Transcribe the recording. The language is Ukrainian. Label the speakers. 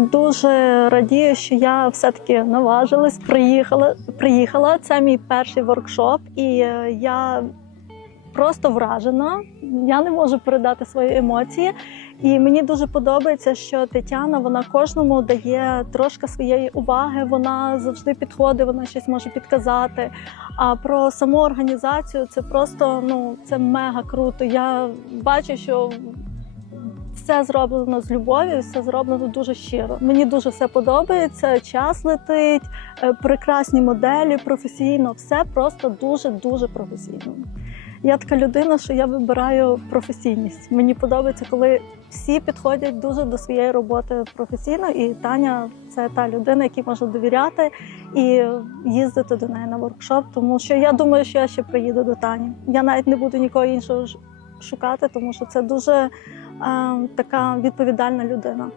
Speaker 1: дуже радію, що я все-таки наважилась, приїхала. Приїхала. Це мій перший воркшоп, і е, я просто вражена. Я не можу передати свої емоції. І мені дуже подобається, що Тетяна вона кожному дає трошки своєї уваги. Вона завжди підходить, вона щось може підказати. А про саму організацію це просто ну це мега круто. Я бачу, що все зроблено з любов'ю, все зроблено дуже щиро. Мені дуже все подобається. Час летить, е, прекрасні моделі, професійно, все просто дуже дуже професійно. Я така людина, що я вибираю професійність. Мені подобається, коли всі підходять дуже до своєї роботи професійно, і Таня це та людина, якій можна довіряти і їздити до неї на воркшоп. Тому що я думаю, що я ще приїду до Тані. Я навіть не буду нікого іншого шукати, тому що це дуже така відповідальна людина.